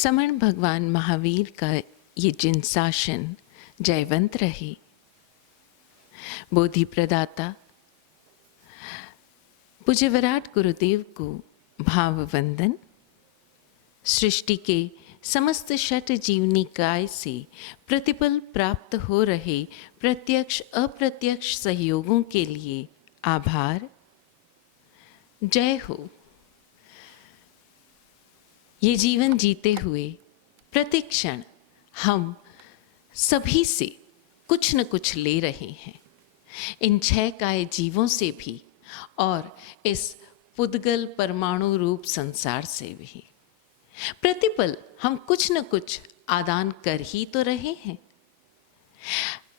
समण भगवान महावीर का ये जिनशासन जयवंत रहे। बोधि प्रदाता पूज्य विराट गुरुदेव को भाव वंदन। सृष्टि के समस्त षट जीवनिकाय से प्रतिपल प्राप्त हो रहे प्रत्यक्ष अप्रत्यक्ष सहयोगों के लिए आभार। जय हो। ये जीवन जीते हुए प्रतिक्षण हम सभी से कुछ न कुछ ले रहे हैं, इन छह काय जीवों से भी और इस पुद्गल परमाणु रूप संसार से भी। प्रतिपल हम कुछ न कुछ आदान कर ही तो रहे हैं।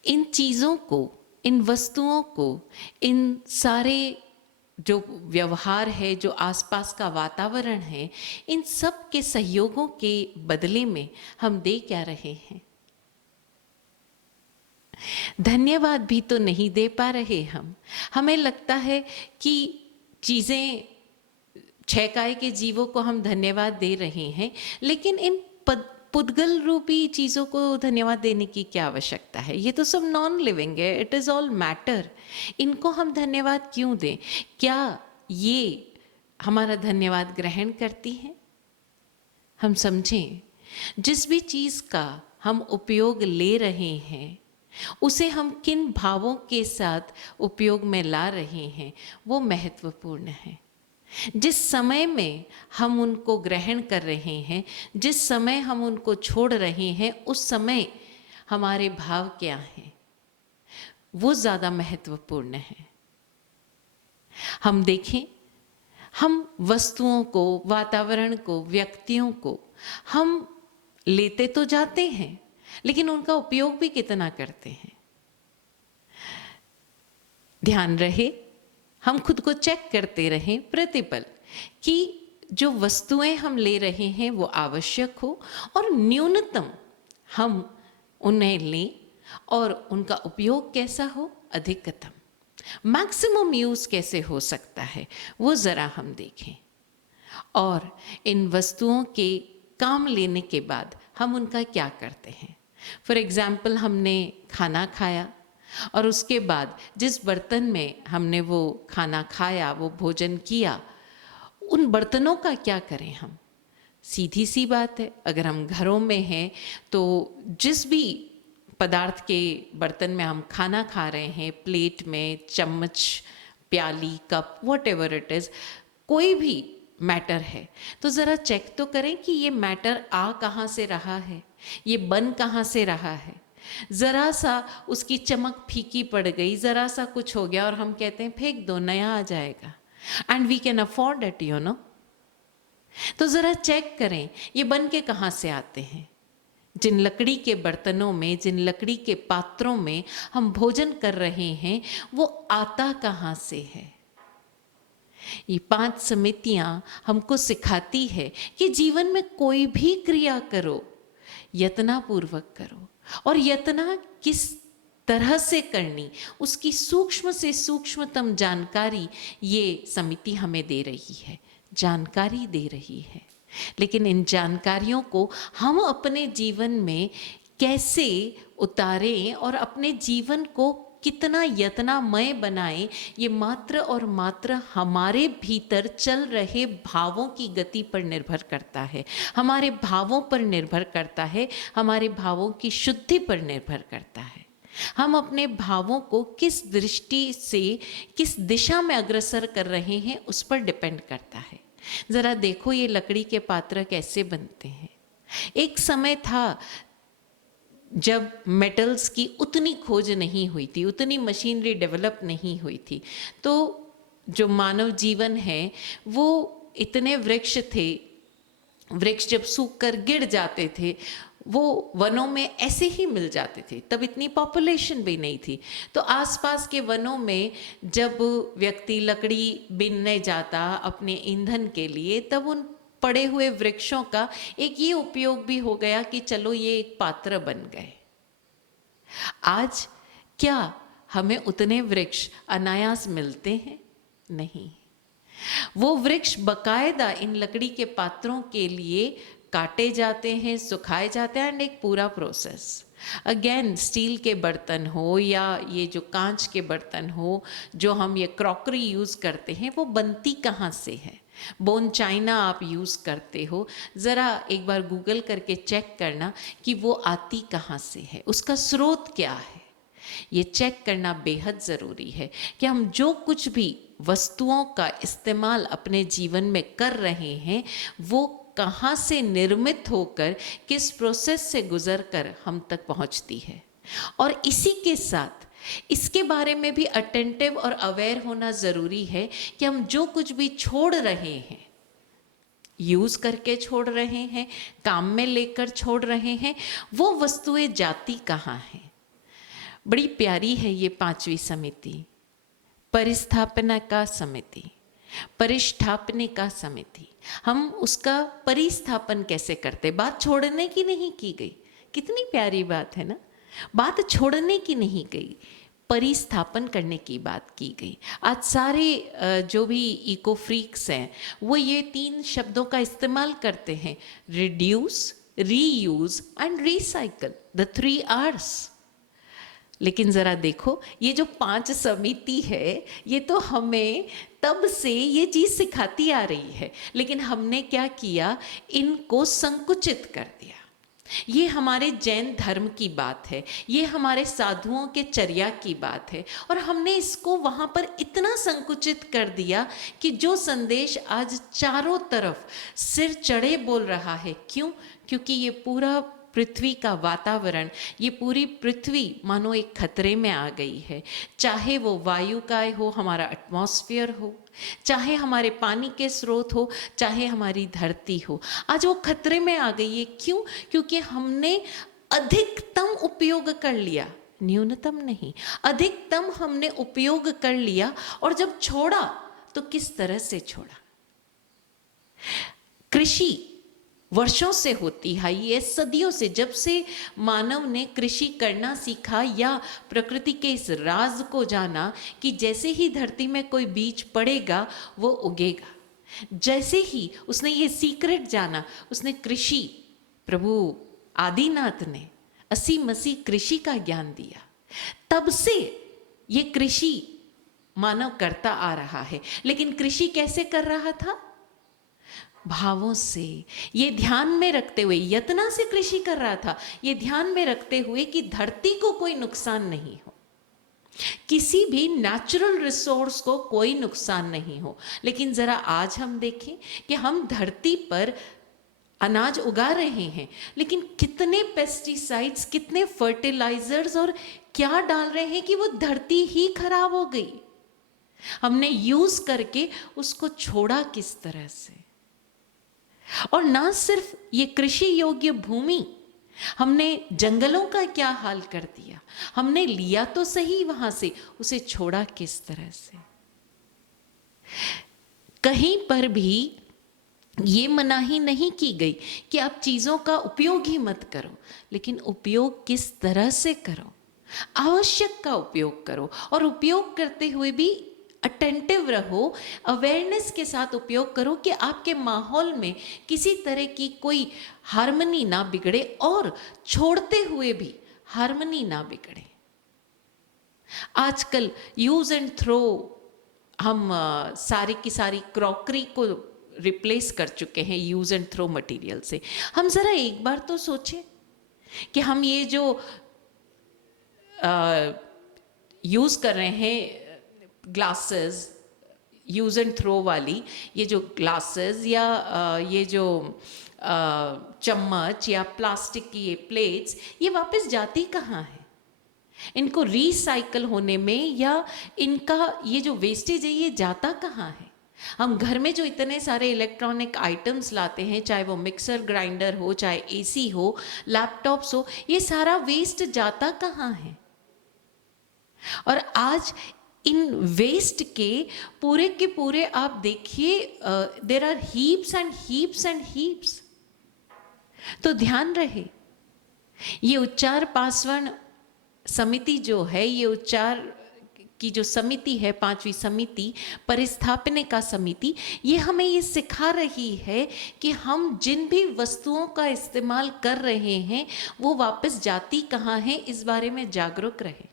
इन चीज़ों को, इन वस्तुओं को, इन सारे जो व्यवहार है, जो आसपास का वातावरण है, इन सब के सहयोगों के बदले में हम दे क्या रहे हैं? धन्यवाद भी तो नहीं दे पा रहे हम। हमें लगता है कि चीज़ें, छह काय के जीवों को हम धन्यवाद दे रहे हैं, लेकिन इन पुद्गल रूपी चीज़ों को धन्यवाद देने की क्या आवश्यकता है? ये तो सब नॉन लिविंग है, इट इज़ ऑल मैटर। इनको हम धन्यवाद क्यों दें? क्या ये हमारा धन्यवाद ग्रहण करती हैं? हम समझें, जिस भी चीज़ का हम उपयोग ले रहे हैं, उसे हम किन भावों के साथ उपयोग में ला रहे हैं, वो महत्वपूर्ण है। जिस समय में हम उनको ग्रहण कर रहे हैं, जिस समय हम उनको छोड़ रहे हैं, उस समय हमारे भाव क्या हैं, वो ज़्यादा महत्वपूर्ण है। हम देखें, हम वस्तुओं को, वातावरण को, व्यक्तियों को हम लेते तो जाते हैं, लेकिन उनका उपयोग भी कितना करते हैं? ध्यान रहे, हम खुद को चेक करते रहें प्रतिपल कि जो वस्तुएं हम ले रहे हैं वो आवश्यक हो और न्यूनतम हम उन्हें लें और उनका उपयोग कैसा हो, अधिकतम मैक्सिमम यूज़ कैसे हो सकता है, वो ज़रा हम देखें। और इन वस्तुओं के काम लेने के बाद हम उनका क्या करते हैं। फॉर एग्ज़ाम्पल, हमने खाना खाया और उसके बाद जिस बर्तन में हमने वो खाना खाया, वो भोजन किया, उन बर्तनों का क्या करें हम? सीधी सी बात है, अगर हम घरों में हैं तो जिस भी पदार्थ के बर्तन में हम खाना खा रहे हैं, प्लेट में, चम्मच, प्याली, कप, व्हाटएवर इट इज़, कोई भी मैटर है तो ज़रा चेक तो करें कि ये मैटर आ कहाँ से रहा है, ये बन कहाँ से रहा है। ज़रा सा उसकी चमक फीकी पड़ गई, ज़रा सा कुछ हो गया और हम कहते हैं फेंक दो, नया आ जाएगा, and we can afford it, you know. तो ज़रा चेक करें ये बन के कहाँ से आते हैं। जिन लकड़ी के बर्तनों में, जिन लकड़ी के पात्रों में हम भोजन कर रहे हैं, वो आता कहाँ से है। ये 5 समितियां हमको सिखाती है कि जीवन में कोई भी क्रिया करो, यत्नापूर्वक करो, और यत्ना किस तरह से करनी, उसकी सूक्ष्म से सूक्ष्मतम जानकारी ये समिति हमें दे रही है, जानकारी दे रही है। लेकिन इन जानकारियों को हम अपने जीवन में कैसे उतारें और अपने जीवन को कितना यत्नामय बनाएं, ये मात्र और मात्र हमारे भीतर चल रहे भावों की गति पर निर्भर करता है, हमारे भावों पर निर्भर करता है, हमारे भावों की शुद्धि पर निर्भर करता है। हम अपने भावों को किस दृष्टि से, किस दिशा में अग्रसर कर रहे हैं, उस पर डिपेंड करता है। ज़रा देखो ये लकड़ी के पात्र कैसे बनते हैं। एक समय था जब मेटल्स की उतनी खोज नहीं हुई थी, उतनी मशीनरी डेवलप नहीं हुई थी, तो जो मानव जीवन है वो इतने वृक्ष थे, वृक्ष जब सूख कर गिर जाते थे वो वनों में ऐसे ही मिल जाते थे। तब इतनी पॉपुलेशन भी नहीं थी, तो आसपास के वनों में जब व्यक्ति लकड़ी बीनने जाता अपने ईंधन के लिए, तब उन पड़े हुए वृक्षों का एक ये उपयोग भी हो गया कि चलो ये एक पात्र बन गए। आज क्या हमें उतने वृक्ष अनायास मिलते हैं? नहीं। वो वृक्ष बकायदा इन लकड़ी के पात्रों के लिए काटे जाते हैं, सुखाए जाते हैं, एंड एक पूरा प्रोसेस। अगेन स्टील के बर्तन हो या ये जो कांच के बर्तन हो, जो हम ये क्रॉकरी यूज़ करते हैं, वो बनती कहाँ से है? बोन चाइना आप यूज़ करते हो, ज़रा एक बार गूगल करके चेक करना कि वो आती कहाँ से है, उसका स्रोत क्या है। ये चेक करना बेहद ज़रूरी है कि हम जो कुछ भी वस्तुओं का इस्तेमाल अपने जीवन में कर रहे हैं, वो कहाँ से निर्मित होकर किस प्रोसेस से गुजर कर हम तक पहुँचती है। और इसी के साथ इसके बारे में भी अटेंटिव और अवेयर होना ज़रूरी है कि हम जो कुछ भी छोड़ रहे हैं, यूज़ करके छोड़ रहे हैं, काम में लेकर छोड़ रहे हैं, वो वस्तुएं जाती कहाँ हैं। बड़ी प्यारी है ये 5वीं समिति, परिस्थापना का समिति, परिष्ठापनिका समिति। हम उसका परिस्थापन कैसे करते? बात छोड़ने की नहीं की गई, कितनी प्यारी बात है ना। बात छोड़ने की नहीं गई, परिस्थापन करने की बात की गई। आज सारे जो भी इको फ्रीक्स हैं वो ये 3 शब्दों का इस्तेमाल करते हैं, reduce, reuse and recycle, the 3 Rs। लेकिन ज़रा देखो, ये जो 5 समिति है, ये तो हमें तब से ये चीज़ सिखाती आ रही है, लेकिन हमने क्या किया, इनको संकुचित कर दिया। ये हमारे जैन धर्म की बात है, ये हमारे साधुओं के चर्या की बात है, और हमने इसको वहाँ पर इतना संकुचित कर दिया कि जो संदेश आज चारों तरफ सिर चढ़े बोल रहा है। क्यों? क्योंकि ये पूरा पृथ्वी का वातावरण, ये पूरी पृथ्वी मानो एक खतरे में आ गई है। चाहे वो वायु का हो, हमारा एटमॉस्फेयर हो, चाहे हमारे पानी के स्रोत हो, चाहे हमारी धरती हो, आज वो खतरे में आ गई है। क्यों? क्योंकि हमने अधिकतम उपयोग कर लिया, न्यूनतम नहीं, अधिकतम हमने उपयोग कर लिया। और जब छोड़ा तो किस तरह से छोड़ा? कृषि वर्षों से होती है, ये सदियों से, जब से मानव ने कृषि करना सीखा या प्रकृति के इस राज को जाना कि जैसे ही धरती में कोई बीज पड़ेगा वो उगेगा, जैसे ही उसने ये सीक्रेट जाना, उसने कृषि, प्रभु आदिनाथ ने असी मसी कृषि का ज्ञान दिया, तब से ये कृषि मानव करता आ रहा है। लेकिन कृषि कैसे कर रहा था? भावों से, ये ध्यान में रखते हुए, यत्ना से कृषि कर रहा था, ये ध्यान में रखते हुए कि धरती को कोई नुकसान नहीं हो, किसी भी नेचुरल रिसोर्स को कोई नुकसान नहीं हो। लेकिन जरा आज हम देखें कि हम धरती पर अनाज उगा रहे हैं, लेकिन कितने पेस्टिसाइड्स, कितने फर्टिलाइजर्स और क्या डाल रहे हैं कि वो धरती ही खराब हो गई। हमने यूज करके उसको छोड़ा किस तरह से। और ना सिर्फ ये कृषि योग्य भूमि, हमने जंगलों का क्या हाल कर दिया। हमने लिया तो सही वहां से, उसे छोड़ा किस तरह से। कहीं पर भी ये मनाही नहीं की गई कि आप चीजों का उपयोग ही मत करो, लेकिन उपयोग किस तरह से करो, आवश्यक का उपयोग करो। और उपयोग करते हुए भी अटेंटिव रहो, अवेयरनेस के साथ उपयोग करो कि आपके माहौल में किसी तरह की कोई हार्मनी ना बिगड़े, और छोड़ते हुए भी हार्मनी ना बिगड़े। आजकल यूज एंड थ्रो, हम सारी की सारी क्रॉकरी को रिप्लेस कर चुके हैं यूज एंड थ्रो मटेरियल से। हम जरा एक बार तो सोचें कि हम ये जो यूज कर रहे हैं ग्लासेस, यूज एंड थ्रो वाली, ये जो ग्लासेस या ये जो चम्मच या प्लास्टिक की ये प्लेट्स, ये वापस जाती कहाँ है? इनको रिसाइकल होने में या इनका ये जो वेस्टेज है ये जाता कहाँ है? हम घर में जो इतने सारे इलेक्ट्रॉनिक आइटम्स लाते हैं, चाहे वो मिक्सर ग्राइंडर हो, चाहे एसी हो, लैपटॉप्स हो, ये सारा वेस्ट जाता कहाँ है? और आज इन वेस्ट के पूरे आप देखिए, there are heaps and heaps and heaps. तो ध्यान रहे, ये उच्चार पासवान समिति जो है, ये उच्चार की जो समिति है, 5वीं समिति, परिस्थापनिका समिति, ये हमें ये सिखा रही है कि हम जिन भी वस्तुओं का इस्तेमाल कर रहे हैं वो वापस जाती कहाँ है, इस बारे में जागरूक रहे।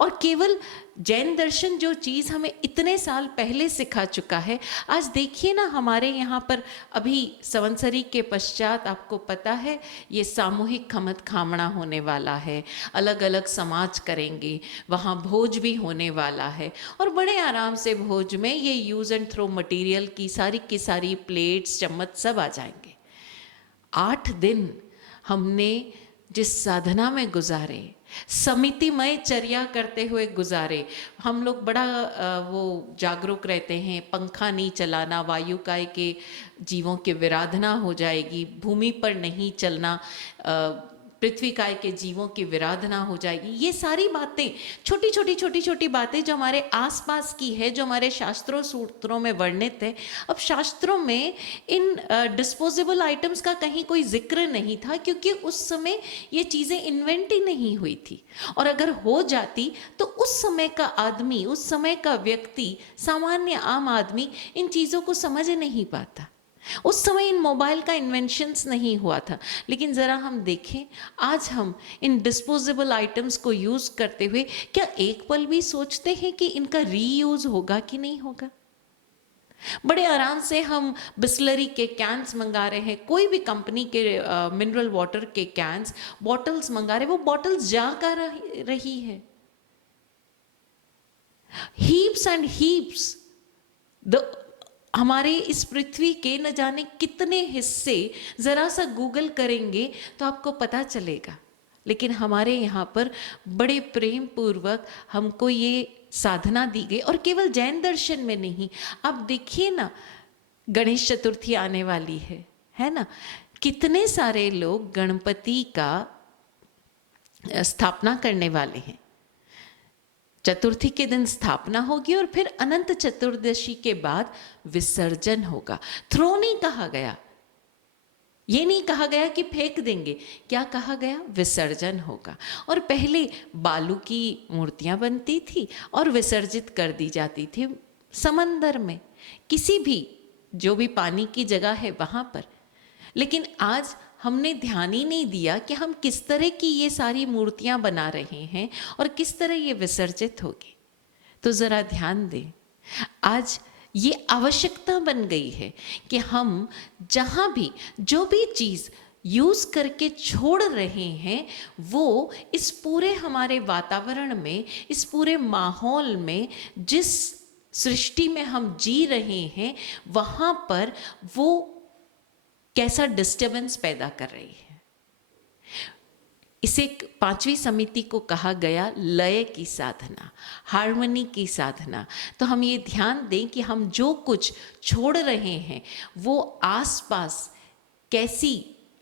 और केवल जैन दर्शन जो चीज़ हमें इतने साल पहले सिखा चुका है, आज देखिए ना हमारे यहाँ पर अभी संवत्सरी के पश्चात आपको पता है ये सामूहिक खमत खामणा होने वाला है, अलग अलग समाज करेंगे, वहाँ भोज भी होने वाला है और बड़े आराम से भोज में ये यूज़ एंड थ्रो मटेरियल की सारी प्लेट्स चम्मच सब आ जाएंगे। 8 दिन हमने जिस साधना में गुजारे, समितिमय चर्या करते हुए गुजारे, हम लोग बड़ा वो जागरूक रहते हैं, पंखा नहीं चलाना, वायुकाय के जीवों की विराधना हो जाएगी, भूमि पर नहीं चलना, पृथ्वी काय के जीवों की विराधना हो जाएगी। ये सारी बातें, छोटी छोटी बातें जो हमारे आसपास की है, जो हमारे शास्त्रों सूत्रों में वर्णित है। अब शास्त्रों में इन डिस्पोजेबल आइटम्स का कहीं कोई जिक्र नहीं था, क्योंकि उस समय ये चीज़ें इन्वेंट ही नहीं हुई थी, और अगर हो जाती तो उस समय का आदमी, उस समय का व्यक्ति, सामान्य आम आदमी इन चीज़ों को समझ नहीं पाता। उस समय इन मोबाइल का इन्वेंशंस नहीं हुआ था। लेकिन ज़रा हम देखें, आज हम इन डिस्पोजेबल आइटम्स को यूज़ करते हुए क्या एक पल भी सोचते हैं कि इनका रीयूज़ होगा कि नहीं होगा? बड़े आराम से हम बिस्लरी के कैंस मंगा रहे हैं, कोई भी कंपनी के मिनरल वाटर के कैंस, बॉटल्स मंगा रहे हैं, वो बॉटल्स जा कर रही है। हीप्स एंड हीप्स, हमारे इस पृथ्वी के न जाने कितने हिस्से ज़रा सा गूगल करेंगे तो आपको पता चलेगा। लेकिन हमारे यहाँ पर बड़े प्रेम पूर्वक हमको ये साधना दी गई, और केवल जैन दर्शन में नहीं। अब देखिए ना, गणेश चतुर्थी आने वाली है ना, कितने सारे लोग गणपति का स्थापना करने वाले हैं। चतुर्थी के दिन स्थापना होगी और फिर अनंत चतुर्दशी के बाद विसर्जन होगा। थ्रो नहीं कहा गया, ये नहीं कहा गया कि फेंक देंगे, क्या कहा गया? विसर्जन होगा। और पहले बालू की मूर्तियां बनती थी और विसर्जित कर दी जाती थी समंदर में, किसी भी जो भी पानी की जगह है वहां पर। लेकिन आज हमने ध्यान ही नहीं दिया कि हम किस तरह की ये सारी मूर्तियां बना रहे हैं और किस तरह ये विसर्जित होगी। तो ज़रा ध्यान दें, आज ये आवश्यकता बन गई है कि हम जहाँ भी जो भी चीज़ यूज़ करके छोड़ रहे हैं, वो इस पूरे हमारे वातावरण में, इस पूरे माहौल में, जिस सृष्टि में हम जी रहे हैं, वहाँ पर वो कैसा डिस्टर्बेंस पैदा कर रही है। इसे 5वीं समिति को कहा गया लय की साधना, हार्मनी की साधना। तो हम ये ध्यान दें कि हम जो कुछ छोड़ रहे हैं वो आसपास कैसी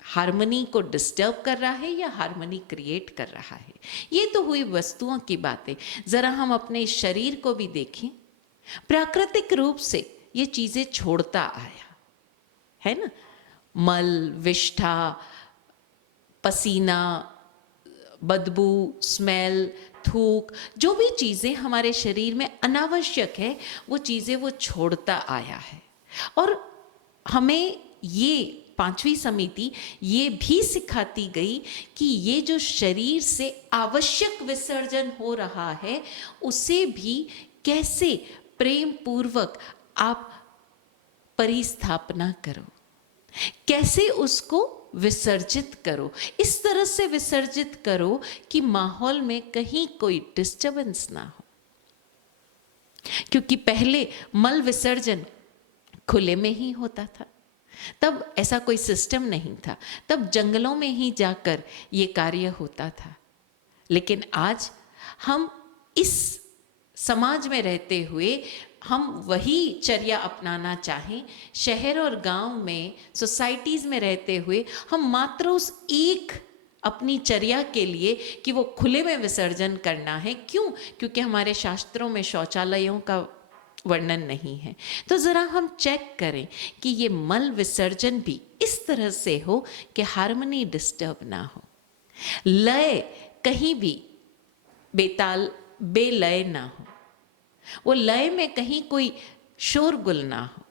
हार्मनी को डिस्टर्ब कर रहा है या हार्मनी क्रिएट कर रहा है। ये तो हुई वस्तुओं की बातें। ज़रा हम अपने शरीर को भी देखें, प्राकृतिक रूप से ये चीज़ें छोड़ता आया है ना। मल, विष्ठा, पसीना, बदबू, स्मेल, थूक, जो भी चीज़ें हमारे शरीर में अनावश्यक है वो चीज़ें वो छोड़ता आया है। और हमें ये 5वीं समिति ये भी सिखाती गई कि ये जो शरीर से आवश्यक विसर्जन हो रहा है उसे भी कैसे प्रेम पूर्वक आप परिस्थापना करो, कैसे उसको विसर्जित करो। इस तरह से विसर्जित करो कि माहौल में कहीं कोई डिस्टर्बेंस ना हो। क्योंकि पहले मल विसर्जन खुले में ही होता था, तब ऐसा कोई सिस्टम नहीं था, तब जंगलों में ही जाकर ये कार्य होता था। लेकिन आज हम इस समाज में रहते हुए हम वही चर्या अपनाना चाहें, शहर और गांव में, सोसाइटीज़ में रहते हुए हम मात्र उस एक अपनी चर्या के लिए कि वो खुले में विसर्जन करना है। क्यों? क्योंकि हमारे शास्त्रों में शौचालयों का वर्णन नहीं है। तो ज़रा हम चेक करें कि ये मल विसर्जन भी इस तरह से हो कि हार्मनी डिस्टर्ब ना हो, लय कहीं भी बेताल बेलय ना हो, वो लय में कहीं कोई शोरगुल ना हो।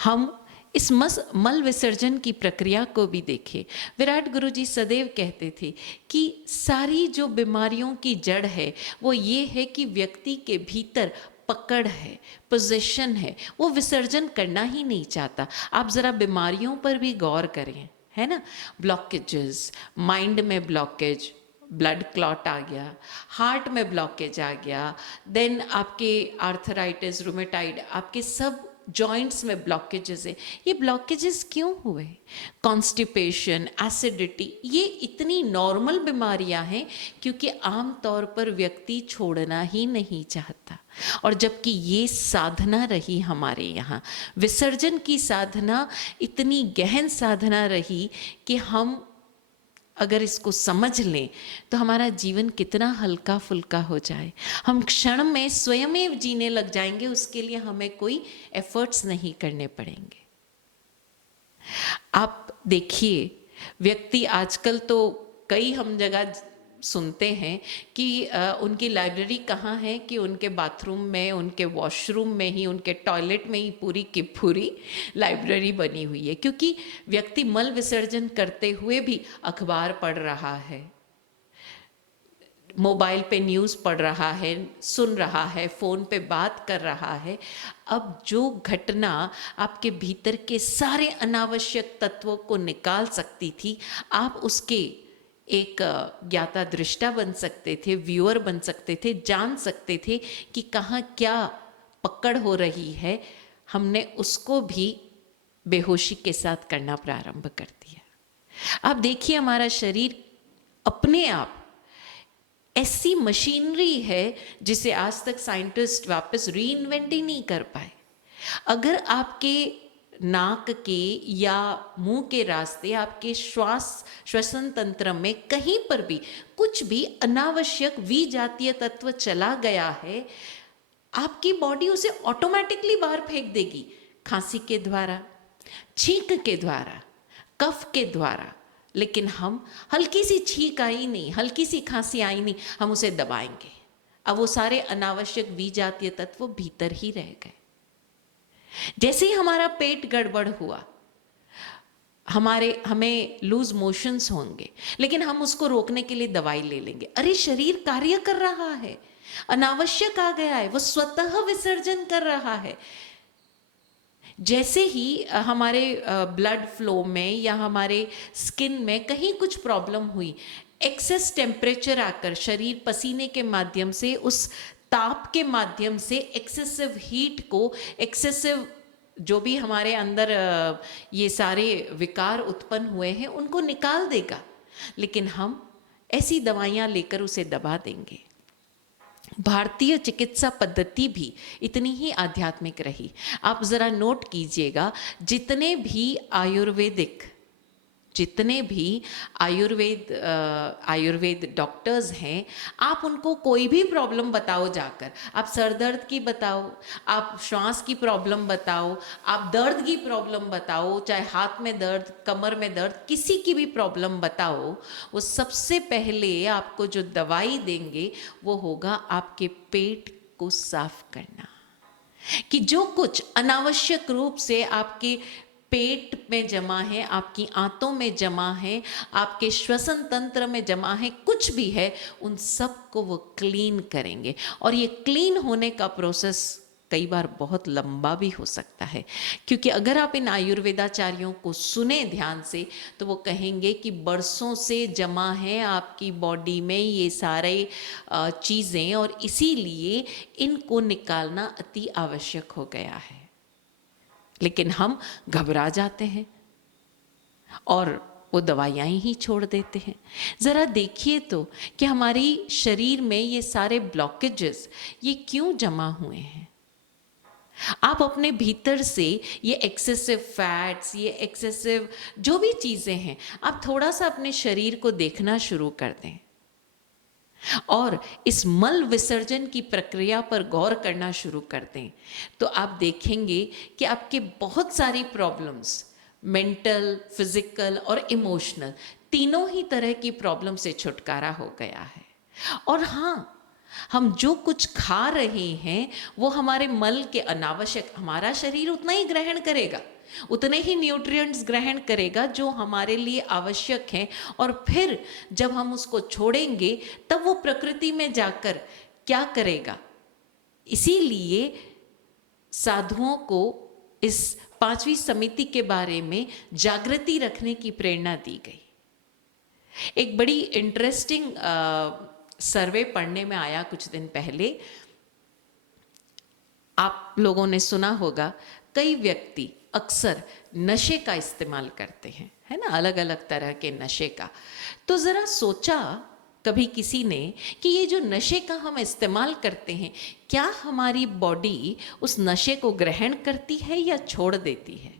हम इस मल विसर्जन की प्रक्रिया को भी देखें। विराट गुरुजी सदैव कहते थे कि सारी जो बीमारियों की जड़ है वो ये है कि व्यक्ति के भीतर पकड़ है, पोजीशन है, वो विसर्जन करना ही नहीं चाहता। आप ज़रा बीमारियों पर भी गौर करें, है ना, ब्लॉकेजेस, माइंड में ब्लॉकेज, ब्लड क्लॉट आ गया, हार्ट में ब्लॉकेज आ गया, देन आपके आर्थराइटिस, रूमेटाइड, आपके सब जॉइंट्स में ब्लॉकेजेस है। ये ब्लॉकेजेस क्यों हुए? कॉन्स्टिपेशन, एसिडिटी, ये इतनी नॉर्मल बीमारियां हैं क्योंकि आम तौर पर व्यक्ति छोड़ना ही नहीं चाहता। और जबकि ये साधना रही हमारे यहाँ, विसर्जन की साधना इतनी गहन साधना रही कि हम अगर इसको समझ लें तो हमारा जीवन कितना हल्का फुल्का हो जाए। हम क्षण में स्वयं जीने लग जाएंगे, उसके लिए हमें कोई एफर्ट्स नहीं करने पड़ेंगे। आप देखिए, व्यक्ति आजकल तो कई हम जगह सुनते हैं कि उनकी लाइब्रेरी कहाँ है कि उनके बाथरूम में, उनके वॉशरूम में ही, उनके टॉयलेट में ही पूरी की पूरी लाइब्रेरी बनी हुई है, क्योंकि व्यक्ति मल विसर्जन करते हुए भी अखबार पढ़ रहा है, मोबाइल पे न्यूज़ पढ़ रहा है, सुन रहा है, फ़ोन पे बात कर रहा है। अब जो घटना आपके भीतर के सारे अनावश्यक तत्वों को निकाल सकती थी, आप उसके एक ज्ञाता दृष्टा बन सकते थे, व्यूअर बन सकते थे, जान सकते थे कि कहाँ क्या पकड़ हो रही है, हमने उसको भी बेहोशी के साथ करना प्रारंभ कर दिया। आप देखिए, हमारा शरीर अपने आप ऐसी मशीनरी है जिसे आज तक साइंटिस्ट वापस रीइन्वेंट ही नहीं कर पाए। अगर आपके नाक के या मुंह के रास्ते, आपके श्वसन तंत्र में कहीं पर भी कुछ भी अनावश्यक विजातीय तत्व चला गया है, आपकी बॉडी उसे ऑटोमेटिकली बाहर फेंक देगी, खांसी के द्वारा, छींक के द्वारा, कफ के द्वारा। लेकिन हम, हल्की सी छींक आई नहीं, हल्की सी खांसी आई नहीं, हम उसे दबाएंगे। अब वो सारे अनावश्यक विजातीय तत्व भीतर ही रह गए। जैसे ही हमारा पेट गड़बड़ हुआ, हमें लूज मोशंस होंगे, लेकिन हम उसको रोकने के लिए दवाई ले लेंगे। अरे, शरीर कार्य कर रहा है, अनावश्यक आ गया है, वो स्वतः विसर्जन कर रहा है। जैसे ही हमारे ब्लड फ्लो में या हमारे स्किन में कहीं कुछ प्रॉब्लम हुई, एक्सेस टेम्परेचर आकर शरीर पसीने के माध्यम से, उस ताप के माध्यम से एक्सेसिव हीट को, एक्सेसिव जो भी हमारे अंदर ये सारे विकार उत्पन्न हुए हैं उनको निकाल देगा। लेकिन हम ऐसी दवाइयाँ लेकर उसे दबा देंगे। भारतीय चिकित्सा पद्धति भी इतनी ही आध्यात्मिक रही। आप ज़रा नोट कीजिएगा, जितने भी आयुर्वेद डॉक्टर्स हैं, आप उनको कोई भी प्रॉब्लम बताओ जाकर, आप सर दर्द की बताओ, आप श्वास की प्रॉब्लम बताओ, आप दर्द की प्रॉब्लम बताओ, चाहे हाथ में दर्द, कमर में दर्द, किसी की भी प्रॉब्लम बताओ, वो सबसे पहले आपको जो दवाई देंगे वो होगा आपके पेट को साफ करना। कि जो कुछ अनावश्यक रूप से आपके पेट में जमा है, आपकी आंतों में जमा है, आपके श्वसन तंत्र में जमा है, कुछ भी है, उन सब को वो क्लीन करेंगे। और ये क्लीन होने का प्रोसेस कई बार बहुत लंबा भी हो सकता है, क्योंकि अगर आप इन आयुर्वेदाचार्यों को सुने ध्यान से तो वो कहेंगे कि बरसों से जमा है आपकी बॉडी में ये सारे चीज़ें, और इसीलिए इनको निकालना अति आवश्यक हो गया है। लेकिन हम घबरा जाते हैं और वो दवाइयाँ ही छोड़ देते हैं। ज़रा देखिए तो कि हमारी शरीर में ये सारे ब्लॉकेजेस ये क्यों जमा हुए हैं। आप अपने भीतर से ये एक्सेसिव फैट्स, ये एक्सेसिव जो भी चीज़ें हैं, आप थोड़ा सा अपने शरीर को देखना शुरू कर दें और इस मल विसर्जन की प्रक्रिया पर गौर करना शुरू कर दें, तो आप देखेंगे कि आपके बहुत सारी प्रॉब्लम्स, मेंटल, फिजिकल और इमोशनल, तीनों ही तरह की प्रॉब्लम से छुटकारा हो गया है। और हाँ, हम जो कुछ खा रहे हैं वो हमारे मल के अनावश्यक, हमारा शरीर उतना ही ग्रहण करेगा, उतने ही न्यूट्रिएंट्स ग्रहण करेगा जो हमारे लिए आवश्यक हैं, और फिर जब हम उसको छोड़ेंगे तब वो प्रकृति में जाकर क्या करेगा। इसीलिए साधुओं को इस पांचवी समिति के बारे में जागृति रखने की प्रेरणा दी गई। एक बड़ी इंटरेस्टिंग सर्वे पढ़ने में आया कुछ दिन पहले। आप लोगों ने सुना होगा, कई व्यक्ति अक्सर नशे का इस्तेमाल करते हैं, है ना, अलग अलग तरह के नशे का। तो ज़रा सोचा कभी किसी ने कि ये जो नशे का हम इस्तेमाल करते हैं, क्या हमारी बॉडी उस नशे को ग्रहण करती है या छोड़ देती है।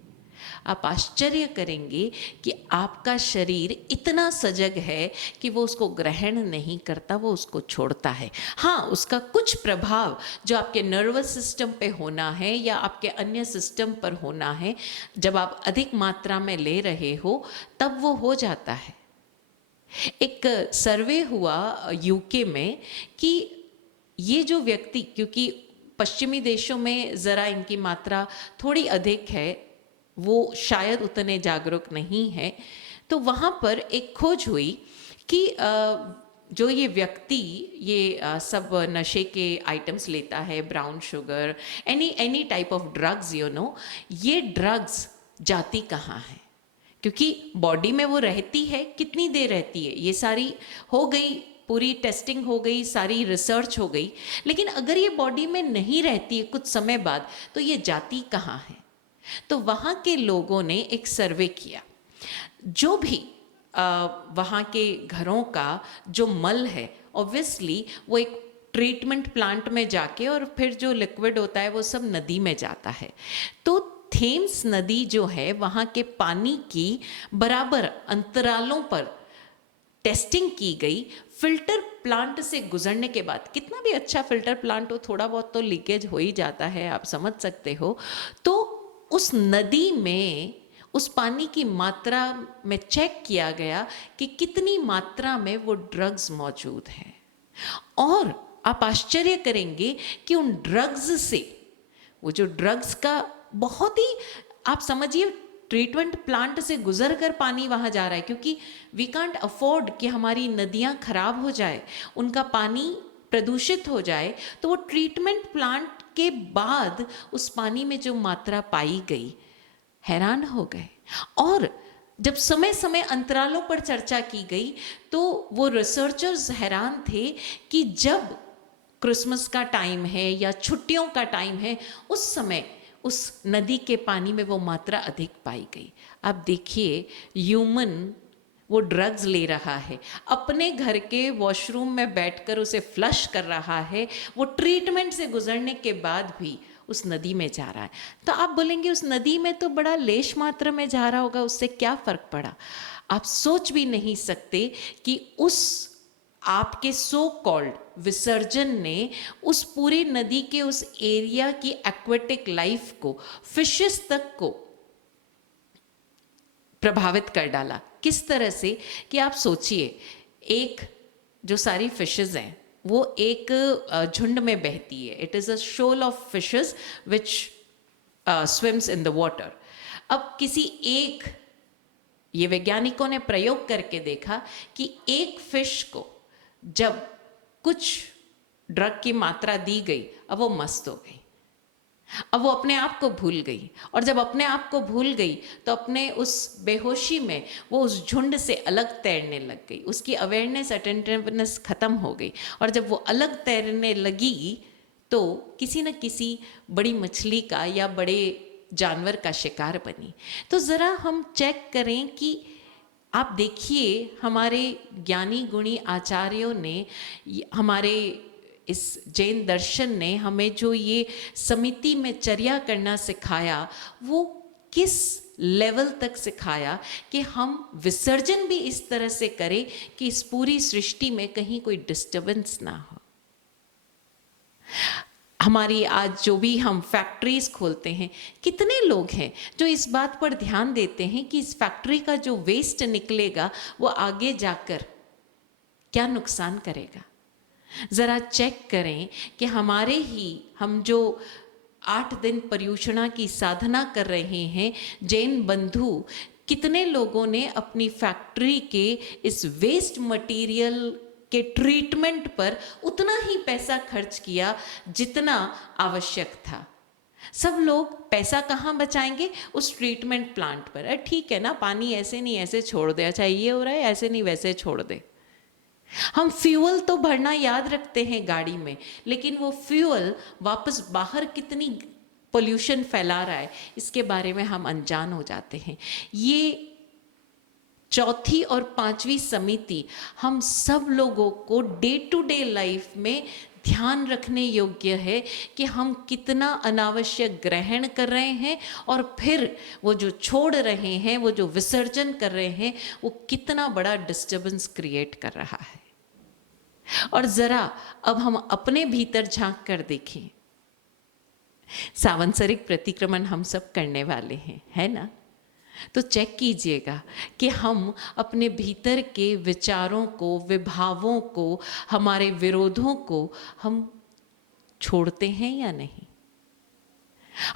आप आश्चर्य करेंगे कि आपका शरीर इतना सजग है कि वो उसको ग्रहण नहीं करता, वो उसको छोड़ता है। हाँ, उसका कुछ प्रभाव जो आपके नर्वस सिस्टम पे होना है या आपके अन्य सिस्टम पर होना है, जब आप अधिक मात्रा में ले रहे हो तब वो हो जाता है। एक सर्वे हुआ यूके में कि ये जो व्यक्ति, क्योंकि पश्चिमी देशों में ज़रा इनकी मात्रा थोड़ी अधिक है, वो शायद उतने जागरूक नहीं है, तो वहाँ पर एक खोज हुई कि जो ये व्यक्ति ये सब नशे के आइटम्स लेता है, brown sugar, any type of drugs, you know, ये ड्रग्स जाती कहाँ है, क्योंकि बॉडी में वो रहती है, कितनी देर रहती है, ये सारी हो गई, पूरी टेस्टिंग हो गई, सारी रिसर्च हो गई, लेकिन अगर ये बॉडी में नहीं रहती है कुछ समय बाद, तो ये जाती कहाँ है। तो वहाँ के लोगों ने एक सर्वे किया। जो भी वहाँ के घरों का जो मल है, ऑब्वियसली वो एक ट्रीटमेंट प्लांट में जाके, और फिर जो लिक्विड होता है वो सब नदी में जाता है। तो थेम्स नदी जो है, वहाँ के पानी की बराबर अंतरालों पर टेस्टिंग की गई। फिल्टर प्लांट से गुजरने के बाद, कितना भी अच्छा फिल्टर प्लांट हो, थोड़ा बहुत तो लीकेज हो ही जाता है, आप समझ सकते हो। तो उस नदी में उस पानी की मात्रा में चेक किया गया कि कितनी मात्रा में वो ड्रग्स मौजूद हैं, और आप आश्चर्य करेंगे कि उन ड्रग्स से, वो जो ड्रग्स का बहुत ही, आप समझिए, ट्रीटमेंट प्लांट से गुजर कर पानी वहाँ जा रहा है, क्योंकि वी कांट अफोर्ड कि हमारी नदियाँ खराब हो जाए, उनका पानी प्रदूषित हो जाए। तो वो ट्रीटमेंट प्लांट के बाद उस पानी में जो मात्रा पाई गई, हैरान हो गए। और जब समय समय अंतरालों पर चर्चा की गई, तो वो रिसर्चर्स हैरान थे कि जब क्रिसमस का टाइम है या छुट्टियों का टाइम है, उस समय उस नदी के पानी में वो मात्रा अधिक पाई गई। अब देखिए, ह्यूमन वो ड्रग्स ले रहा है, अपने घर के वॉशरूम में बैठकर उसे फ्लश कर रहा है, वो ट्रीटमेंट से गुजरने के बाद भी उस नदी में जा रहा है। तो आप बोलेंगे उस नदी में तो बड़ा लेश मात्रा में जा रहा होगा, उससे क्या फ़र्क पड़ा। आप सोच भी नहीं सकते कि उस आपके सो कॉल्ड विसर्जन ने उस पूरी नदी के उस एरिया की एक्वेटिक लाइफ को, फिशेस तक को प्रभावित कर डाला। किस तरह से कि आप सोचिए, एक जो सारी फिशेस हैं वो एक झुंड में बहती है। It is a shoal of fishes which swims in the water. अब किसी एक, ये वैज्ञानिकों ने प्रयोग करके देखा कि एक फिश को जब कुछ ड्रग की मात्रा दी गई, अब वो मस्त हो गई, अब वो अपने आप को भूल गई, और जब अपने आप को भूल गई तो अपने उस बेहोशी में वो उस झुंड से अलग तैरने लग गई, उसकी अवेयरनेस, अटेंटिवनेस खत्म हो गई, और जब वो अलग तैरने लगी तो किसी न किसी बड़ी मछली का या बड़े जानवर का शिकार बनी। तो ज़रा हम चेक करें कि आप देखिए, हमारे ज्ञानी गुणी आचार्यों ने, हमारे इस जैन दर्शन ने हमें जो ये समिति में चर्या करना सिखाया, वो किस लेवल तक सिखाया कि हम विसर्जन भी इस तरह से करें कि इस पूरी सृष्टि में कहीं कोई डिस्टर्बेंस ना हो। हमारी आज जो भी हम फैक्ट्रीज खोलते हैं, कितने लोग हैं जो इस बात पर ध्यान देते हैं कि इस फैक्ट्री का जो वेस्ट निकलेगा वो आगे जाकर क्या नुकसान करेगा। ज़रा चेक करें कि हम जो 8 दिन पर्युषणा की साधना कर रहे हैं, जैन बंधु कितने लोगों ने अपनी फैक्ट्री के इस वेस्ट मटेरियल के ट्रीटमेंट पर उतना ही पैसा खर्च किया जितना आवश्यक था। सब लोग पैसा कहाँ बचाएंगे? उस ट्रीटमेंट प्लांट पर। अरे ठीक है ना, पानी ऐसे नहीं ऐसे छोड़ दे, अच्छा ये हो रहा है ऐसे नहीं वैसे छोड़ दे। हम फ्यूल तो भरना याद रखते हैं गाड़ी में, लेकिन वो फ्यूल वापस बाहर कितनी पोल्यूशन फैला रहा है इसके बारे में हम अनजान हो जाते हैं। ये चौथी और पांचवी समिति हम सब लोगों को डे टू डे लाइफ में ध्यान रखने योग्य है कि हम कितना अनावश्यक ग्रहण कर रहे हैं और फिर वो जो छोड़ रहे हैं, वो जो विसर्जन कर रहे हैं, वो कितना बड़ा डिस्टर्बेंस क्रिएट कर रहा है। और जरा अब हम अपने भीतर झांक कर देखें। सांवत्सरिक प्रतिक्रमण हम सब करने वाले हैं, है ना? तो चेक कीजिएगा कि हम अपने भीतर के विचारों को, विभावों को, हमारे विरोधों को हम छोड़ते हैं या नहीं।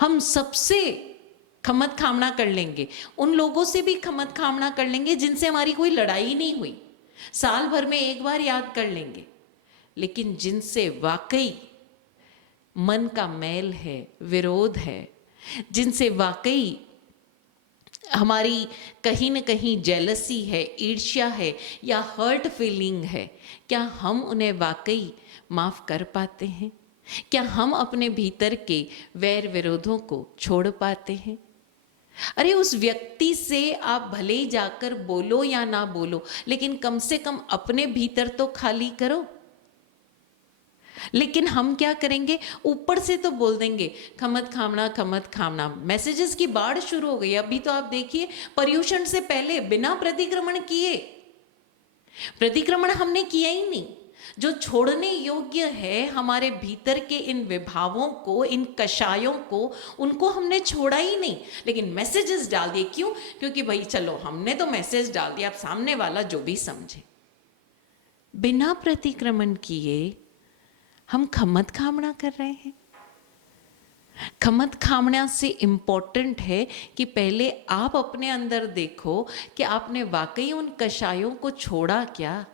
हम सबसे खमत खामना कर लेंगे, उन लोगों से भी खमत खामना कर लेंगे जिनसे हमारी कोई लड़ाई नहीं हुई, साल भर में एक बार याद कर लेंगे, लेकिन जिनसे वाकई मन का मैल है, विरोध है, जिनसे वाकई हमारी कहीं न कहीं जेलसी है, ईर्ष्या है या हर्ट फीलिंग है, क्या हम उन्हें वाकई माफ़ कर पाते हैं? क्या हम अपने भीतर के वैर विरोधों को छोड़ पाते हैं? अरे उस व्यक्ति से आप भले ही जाकर बोलो या ना बोलो, लेकिन कम से कम अपने भीतर तो खाली करो। लेकिन हम क्या करेंगे? ऊपर से तो बोल देंगे खमत खामना, खमत खामना, मैसेजेस की बाढ़ शुरू हो गई। अभी तो आप देखिए, पर्युषण से पहले बिना प्रतिक्रमण किए, प्रतिक्रमण हमने किया ही नहीं। जो छोड़ने योग्य है हमारे भीतर के इन विभावों को, इन कषायों को, उनको हमने छोड़ा ही नहीं, लेकिन मैसेजेस डाल दिए। क्यों? क्योंकि भाई चलो हमने तो मैसेज डाल दिया, अब सामने वाला जो भी समझे। बिना प्रतिक्रमण किए हम खमत खामना कर रहे हैं। खमत खामना से इम्पोर्टेंट है कि पहले आप अपने अंदर देखो कि आपने वाकई उन कषायों को छोड़ा क्या,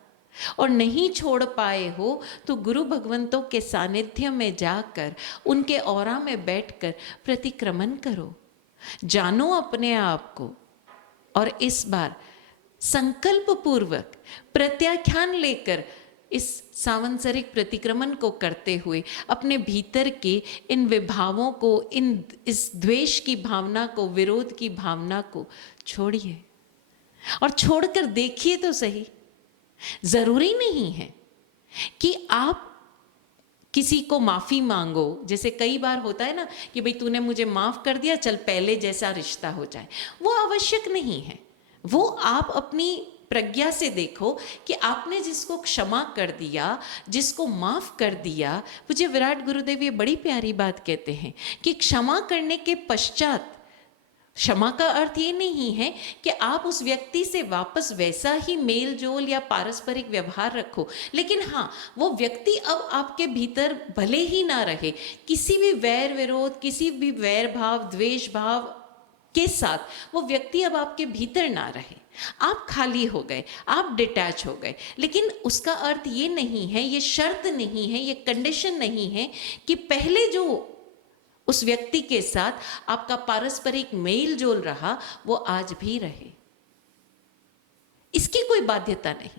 और नहीं छोड़ पाए हो तो गुरु भगवंतों के सानिध्य में जाकर उनके औरा में बैठकर प्रतिक्रमण करो, जानो अपने आप को, और इस बार संकल्प पूर्वक प्रत्याख्यान लेकर इस सांवत्सरिक प्रतिक्रमण को करते हुए अपने भीतर के इन विभावों को, इस द्वेष की भावना को, विरोध की भावना को छोड़िए और छोड़कर देखिए तो सही। जरूरी नहीं है कि आप किसी को माफी मांगो। जैसे कई बार होता है ना कि भाई तूने मुझे माफ कर दिया, चल पहले जैसा रिश्ता हो जाए, वो आवश्यक नहीं है। वो आप अपनी प्रज्ञा से देखो कि आपने जिसको क्षमा कर दिया, जिसको माफ कर दिया। मुझे विराट गुरुदेव ये बड़ी प्यारी बात कहते हैं कि क्षमा करने के पश्चात, क्षमा का अर्थ ये नहीं है कि आप उस व्यक्ति से वापस वैसा ही मेल जोल या पारस्परिक व्यवहार रखो, लेकिन हाँ, वो व्यक्ति अब आपके भीतर भले ही ना रहे, किसी भी वैर विरोध, किसी भी वैर भाव, द्वेष भाव के साथ वो व्यक्ति अब आपके भीतर ना रहे। आप खाली हो गए, आप डिटैच हो गए, लेकिन उसका अर्थ ये नहीं है, ये शर्त नहीं है, ये कंडीशन नहीं है कि पहले जो उस व्यक्ति के साथ आपका पारस्परिक मेल जोल रहा वो आज भी रहे। इसकी कोई बाध्यता नहीं,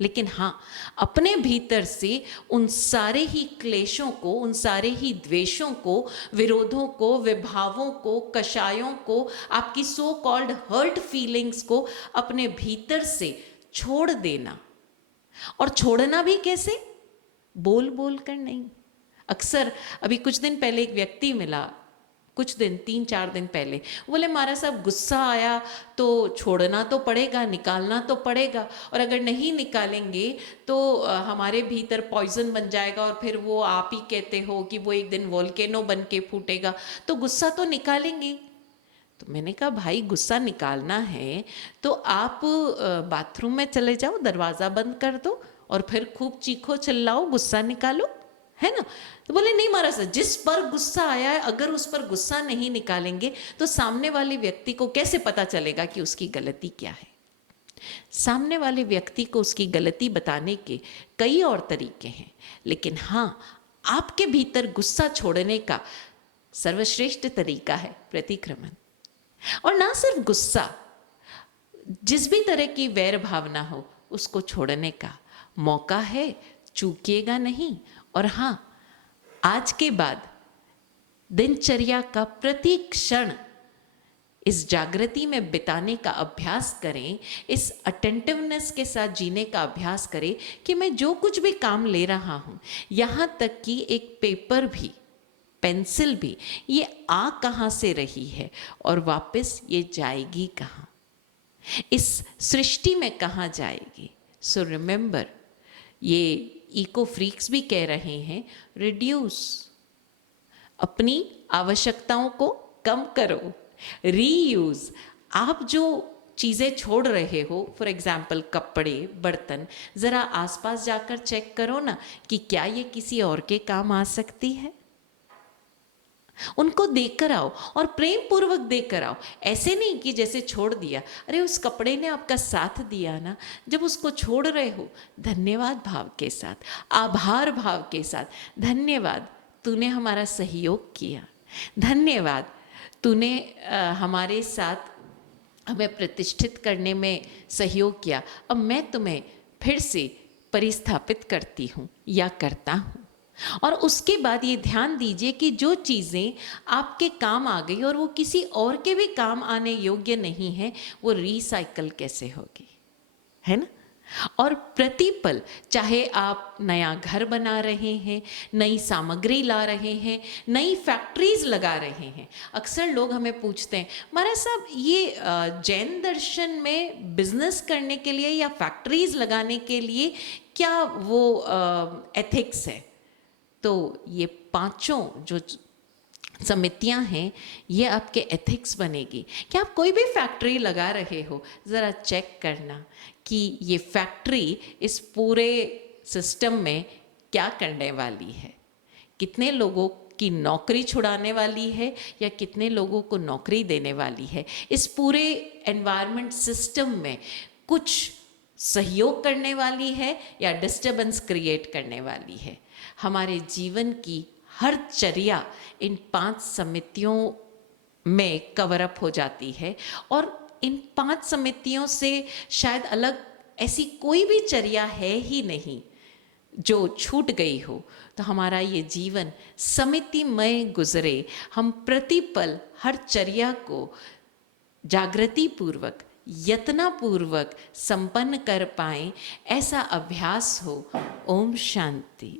लेकिन हाँ, अपने भीतर से उन सारे ही क्लेशों को, उन सारे ही द्वेषों को, विरोधों को, विभावों को, कषायों को, आपकी सो कॉल्ड हर्ट फीलिंग्स को अपने भीतर से छोड़ देना। और छोड़ना भी कैसे? बोल बोल कर नहीं। अक्सर अभी कुछ दिन पहले एक व्यक्ति मिला, कुछ दिन 3-4 दिन पहले, बोले महाराज साहब गुस्सा आया तो छोड़ना तो पड़ेगा, निकालना तो पड़ेगा, और अगर नहीं निकालेंगे तो हमारे भीतर पॉइजन बन जाएगा और फिर वो आप ही कहते हो कि वो एक दिन वोल्केनो बन के फूटेगा, तो गुस्सा तो निकालेंगे। तो मैंने कहा भाई गुस्सा निकालना है तो आप बाथरूम में चले जाओ, दरवाज़ा बंद कर दो और फिर खूब चीखो चिल्लाओ, गुस्सा निकालो, है ना। तो बोले नहीं महाराज साहब, जिस पर गुस्सा आया है अगर उस पर गुस्सा नहीं निकालेंगे तो सामने वाले व्यक्ति को कैसे पता चलेगा कि उसकी गलती क्या है। सामने वाले व्यक्ति को उसकी गलती बताने के कई और तरीके हैं, लेकिन हाँ, आपके भीतर गुस्सा छोड़ने का सर्वश्रेष्ठ तरीका है प्रतिक्रमण। और ना सिर्फ गुस्सा, जिस भी तरह की वैर भावना हो उसको छोड़ने का मौका है, चूकिएगा नहीं। और हाँ, आज के बाद दिनचर्या का प्रति क्षण इस जागृति में बिताने का अभ्यास करें, इस अटेंटिवनेस के साथ जीने का अभ्यास करें कि मैं जो कुछ भी काम ले रहा हूँ, यहाँ तक कि एक पेपर भी, पेंसिल भी, ये आ कहाँ से रही है और वापस ये जाएगी कहाँ, इस सृष्टि में कहाँ जाएगी। सो रिमेंबर, ये इको फ्रीक्स भी कह रहे हैं, रिड्यूस, अपनी आवश्यकताओं को कम करो, रीयूज, आप जो चीज़ें छोड़ रहे हो, फॉर एग्जाम्पल कपड़े, बर्तन, ज़रा आसपास जाकर चेक करो ना कि क्या ये किसी और के काम आ सकती है। उनको देकर आओ और प्रेम पूर्वक देकर आओ, ऐसे नहीं कि जैसे छोड़ दिया। अरे उस कपड़े ने आपका साथ दिया ना, जब उसको छोड़ रहे हो धन्यवाद भाव के साथ, आभार भाव के साथ, धन्यवाद तूने हमारा सहयोग किया, धन्यवाद तूने हमारे साथ हमें प्रतिष्ठित करने में सहयोग किया, अब मैं तुम्हें फिर से परिस्थापित करती हूँ या करता हूँ। और उसके बाद ये ध्यान दीजिए कि जो चीज़ें आपके काम आ गई और वो किसी और के भी काम आने योग्य नहीं है, वो रिसाइकल कैसे होगी, है ना। और प्रतिपल, चाहे आप नया घर बना रहे हैं, नई सामग्री ला रहे हैं, नई फैक्ट्रीज लगा रहे हैं। अक्सर लोग हमें पूछते हैं, महाराज साहब ये जैन दर्शन में बिजनेस करने के लिए या फैक्ट्रीज लगाने के लिए क्या वो एथिक्स है। तो ये पांचों जो समितियां हैं, ये आपके एथिक्स बनेगी कि आप कोई भी फैक्ट्री लगा रहे हो, ज़रा चेक करना कि ये फैक्ट्री इस पूरे सिस्टम में क्या करने वाली है, कितने लोगों की नौकरी छुड़ाने वाली है या कितने लोगों को नौकरी देने वाली है, इस पूरे एनवायरनमेंट सिस्टम में कुछ सहयोग करने वाली है या डिस्टर्बेंस क्रिएट करने वाली है। हमारे जीवन की हर चर्या इन 5 समितियों में कवर अप हो जाती है, और इन 5 समितियों से शायद अलग ऐसी कोई भी चर्या है ही नहीं जो छूट गई हो। तो हमारा ये जीवन समितिमय गुजरे, हम प्रतिपल हर चर्या को जागृति पूर्वक, यत्नपूर्वक संपन्न कर पाएं, ऐसा अभ्यास हो। ओम शांति।